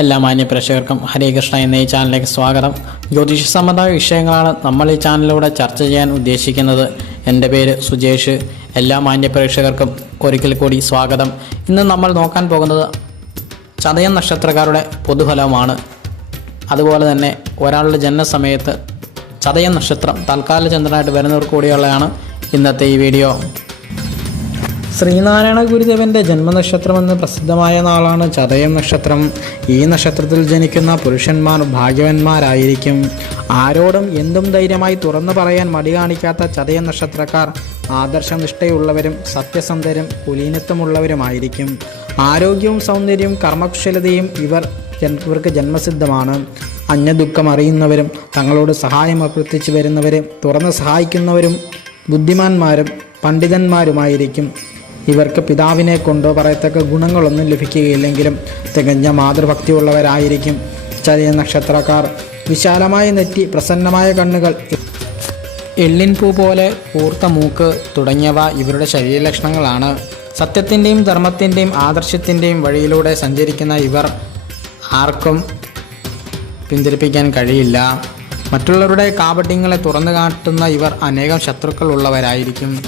എല്ലാ മാന്യ പ്രേക്ഷകർക്കും ഹരേ കൃഷ്ണ എന്ന ഈ ചാനലിലേക്ക് സ്വാഗതം. ജ്യോതിഷ സംബന്ധമായ വിഷയങ്ങളാണ് നമ്മൾ ഈ ചാനലിലൂടെ ചർച്ച ചെയ്യാൻ ഉദ്ദേശിക്കുന്നത്. എന്റെ പേര് സുജേഷ്. എല്ലാ മാന്യ പ്രേക്ഷകർക്കും ഒരിക്കൽ കൂടി സ്വാഗതം. ഇന്ന് നമ്മൾ നോക്കാൻ പോകുന്നത് ചതയം നക്ഷത്രക്കാരുടെ പൊതുഫലമാണ്. അതുപോലെ തന്നെ ഒരാളുടെ ജനനസമയത്ത് ചതയം നക്ഷത്രം തൽക്കാല ചന്ദ്രനായിട്ട് വരുന്നവർ കൂടിയുള്ളതാണ് ഇന്നത്തെ ഈ വീഡിയോ. ശ്രീനാരായണ ഗുരുദേവന്റെ ജന്മനക്ഷത്രമെന്ന് പ്രസിദ്ധമായ നാളാണ് ചതയം നക്ഷത്രം. ഈ നക്ഷത്രത്തിൽ ജനിക്കുന്ന പുരുഷന്മാർ ഭാഗ്യവന്മാരായിരിക്കും. ആരോടും എന്തും ധൈര്യമായി തുറന്നു പറയാൻ മടി കാണിക്കാത്ത ചതയം നക്ഷത്രക്കാർ ആദർശനിഷ്ഠയുള്ളവരും സത്യസന്ധരും കുലീനത്വമുള്ളവരുമായിരിക്കും. ആരോഗ്യവും സൗന്ദര്യവും കർമ്മകുശലതയും ഇവർ ഇവർക്ക് ജന്മസിദ്ധമാണ്. അന്യദുഃഖം അറിയുന്നവരും തങ്ങളോട് സഹായം അഭ്യർത്ഥിച്ചു വരുന്നവരെ തുറന്ന് സഹായിക്കുന്നവരും ബുദ്ധിമാന്മാരും പണ്ഡിതന്മാരുമായിരിക്കും. ഇവർക്ക് പിതാവിനെ കൊണ്ടോ പറയത്തക്ക ഗുണങ്ങളൊന്നും ലഭിക്കുകയില്ലെങ്കിലും തികഞ്ഞ മാതൃഭക്തിയുള്ളവരായിരിക്കും. ചതയ നക്ഷത്രക്കാർ. വിശാലമായി നെറ്റി പ്രസന്നമായ കണ്ണുകൾ എള്ളിൻ പൂ പോലെ കൂർത്ത മൂക്ക് തുടങ്ങിയവ ഇവരുടെ ശരീരലക്ഷണങ്ങളാണ്. സത്യത്തിന്റെയും ധർമ്മത്തിന്റെയും ആദർശത്തിന്റെയും വഴിയിലൂടെ സഞ്ചരിക്കുന്ന ഇവർ ആർക്കും പിന്തിരിപ്പിക്കാൻ കഴിയില്ല. മറ്റുള്ളവരുടെ കാപട്യങ്ങളെ തുറന്നു കാട്ടുന്ന ഇവർ അനേകം ശത്രുക്കൾ ഉള്ളവരായിരിക്കും.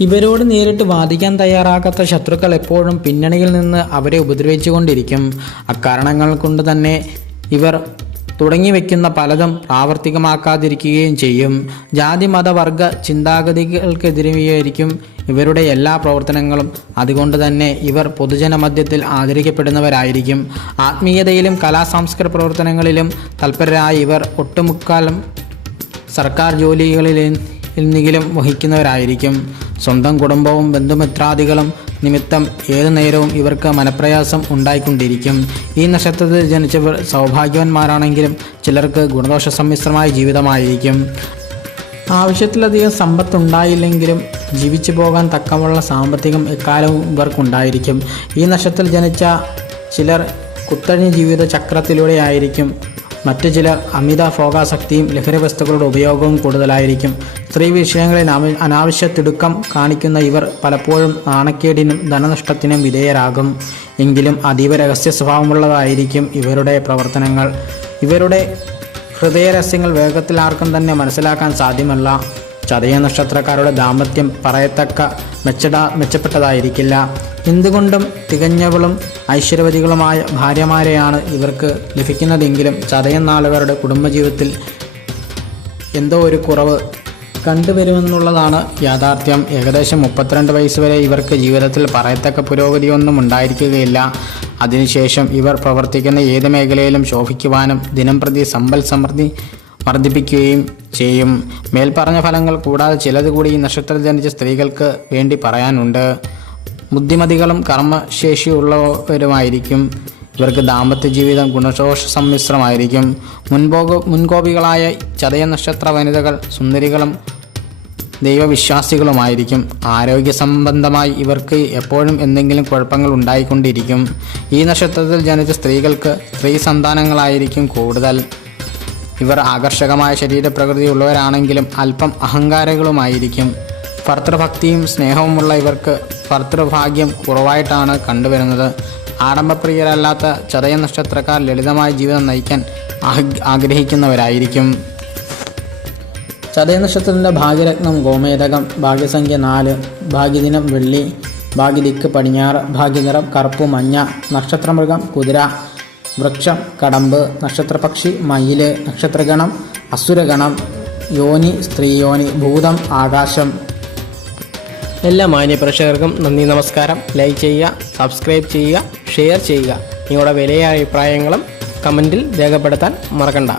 ഇവരോട് നേരിട്ട് വാദിക്കാൻ തയ്യാറാകാത്ത ശത്രുക്കൾ എപ്പോഴും പിന്നണിയിൽ നിന്ന് അവരെ ഉപദ്രവിച്ചുകൊണ്ടിരിക്കും. അക്കാരണങ്ങൾ കൊണ്ട് തന്നെ ഇവർ തുടങ്ങി വയ്ക്കുന്ന പലതും പ്രാവർത്തികമാക്കാതിരിക്കുകയും ചെയ്യും. ജാതി മതവർഗ ചിന്താഗതികൾക്കെതിരെയായിരിക്കും ഇവരുടെ എല്ലാ പ്രവർത്തനങ്ങളും. അതുകൊണ്ട് തന്നെ ഇവർ പൊതുജന മധ്യത്തിൽ ആദരിക്കപ്പെടുന്നവരായിരിക്കും. ആത്മീയതയിലും കലാ സാംസ്കാരിക പ്രവർത്തനങ്ങളിലും തൽപരരായ ഇവർ ഒട്ടുമുക്കാലും സർക്കാർ ജോലികളിൽ എന്തെങ്കിലും വഹിക്കുന്നവരായിരിക്കും. സ്വന്തം കുടുംബവും ബന്ധുമിത്രാദികളും നിമിത്തം ഏതു നേരവും ഇവർക്ക് മനപ്രയാസം ഉണ്ടായിക്കൊണ്ടിരിക്കും. ഈ നക്ഷത്രത്തിൽ ജനിച്ചവർ സൗഭാഗ്യവന്മാരാണെങ്കിലും ചിലർക്ക് ഗുണദോഷ സമ്മിശ്രമായ ജീവിതമായിരിക്കും. ആവശ്യത്തിലധികം സമ്പത്തുണ്ടായില്ലെങ്കിലും ജീവിച്ചു പോകാൻ തക്കമുള്ള സാമ്പത്തികം എക്കാലവും ഇവർക്കുണ്ടായിരിക്കും. ഈ നക്ഷത്രത്തിൽ ജനിച്ച ചിലർ കുത്തഴിഞ്ഞ ജീവിത ചക്രത്തിലൂടെ ആയിരിക്കും മറ്റു ചിലർ അമിത ഭോഗാസക്തിയും ലഹരി വസ്തുക്കളുടെ ഉപയോഗവും കൂടുതലായിരിക്കും. സ്ത്രീ വിഷയങ്ങളിൽ അനാവശ്യ തിടുക്കം കാണിക്കുന്ന ഇവർ പലപ്പോഴും നാണക്കേടിനും ധനനഷ്ടത്തിനും വിധേയരാകും. എങ്കിലും അതീവ രഹസ്യ സ്വഭാവമുള്ളതായിരിക്കും ഇവരുടെ പ്രവർത്തനങ്ങൾ. ഇവരുടെ ഹൃദയരഹസ്യങ്ങൾ വേഗത്തിൽ ആർക്കും തന്നെ മനസ്സിലാക്കാൻ സാധ്യമല്ല. ചതയ നക്ഷത്രക്കാരുടെ ദാമ്പത്യം പറയത്തക്ക മെച്ചട മെച്ചപ്പെട്ടതായിരിക്കില്ല. എന്തുകൊണ്ടും തികഞ്ഞവളും ഐശ്വര്യവതികളുമായ ഭാര്യമാരെയാണ് ഇവർക്ക് ലഭിക്കുന്നതെങ്കിലും ചതയം നാളുകാരുടെ കുടുംബജീവിതത്തിൽ എന്തോ ഒരു കുറവ് കണ്ടുവരുമെന്നുള്ളതാണ് യാഥാർത്ഥ്യം. ഏകദേശം മുപ്പത്തിരണ്ട് വയസ്സ് വരെ ഇവർക്ക് ജീവിതത്തിൽ പറയത്തക്ക പുരോഗതിയൊന്നും ഉണ്ടായിരിക്കുകയില്ല. അതിനുശേഷം ഇവർ പ്രവർത്തിക്കുന്ന ഏത് മേഖലയിലും ശോഭിക്കുവാനും ദിനം പ്രതി സമ്പൽ സമൃദ്ധി വർദ്ധിപ്പിക്കുകയും ചെയ്യും. മേൽപ്പറഞ്ഞ ഫലങ്ങൾ കൂടാതെ ചിലത് കൂടി ഈ നക്ഷത്രം ജനിച്ച സ്ത്രീകൾക്ക് വേണ്ടി പറയാനുണ്ട്. ബുദ്ധിമതികളും കർമ്മശേഷിയുള്ളവരുമായിരിക്കും. ഇവർക്ക് ദാമ്പത്യ ജീവിതം ഗുണദോഷ സമ്മിശ്രമായിരിക്കും. മുൻപോക മുൻകോപികളായ ചതയ നക്ഷത്ര വനിതകൾ സുന്ദരികളും ദൈവവിശ്വാസികളുമായിരിക്കും. ആരോഗ്യ സംബന്ധമായി ഇവർക്ക് എപ്പോഴും എന്തെങ്കിലും കുഴപ്പങ്ങൾ ഉണ്ടായിക്കൊണ്ടിരിക്കും. ഈ നക്ഷത്രത്തിൽ ജനിച്ച സ്ത്രീകൾക്ക് സ്ത്രീ സന്താനങ്ങളായിരിക്കും കൂടുതൽ. ഇവർ ആകർഷകമായ ശരീരപ്രകൃതി ഉള്ളവരാണെങ്കിലും അല്പം അഹങ്കാരികളുമായിരിക്കും. ഭർത്തൃഭക്തിയും സ്നേഹവുമുള്ള ഇവർക്ക് ഭർത്തൃഭാഗ്യം കുറവായിട്ടാണ് കണ്ടുവരുന്നത്. ആഡംബപ്രിയരല്ലാത്ത ചതയ നക്ഷത്രക്കാർ ലളിതമായ ജീവിതം നയിക്കാൻ ആഗ്- ആഗ്രഹിക്കുന്നവരായിരിക്കും. ചതയ നക്ഷത്രത്തിന്റെ ഭാഗ്യരത്നം ഗോമേതകം ഭാഗ്യസംഖ്യ നാല് ഭാഗ്യദിനം വെള്ളി ഭാഗ്യദിക്ക് പടിഞ്ഞാറ് ഭാഗ്യനിറം കറുപ്പ് മഞ്ഞ നക്ഷത്രമൃഗം കുതിര വൃക്ഷം കടമ്പ് നക്ഷത്രപക്ഷി മയിൽ നക്ഷത്രഗണം അസുരഗണം യോനി സ്ത്രീയോനി ഭൂതം ആകാശം. എല്ലാ മാന്യ പ്രേക്ഷകർക്കും നന്ദി നമസ്കാരം. ലൈക്ക് ചെയ്യുക സബ്സ്ക്രൈബ് ചെയ്യുക ഷെയർ ചെയ്യുക. നിങ്ങളുടെ വിലയായ അഭിപ്രായങ്ങളും കമന്റിൽ രേഖപ്പെടുത്താൻ മറക്കണ്ട.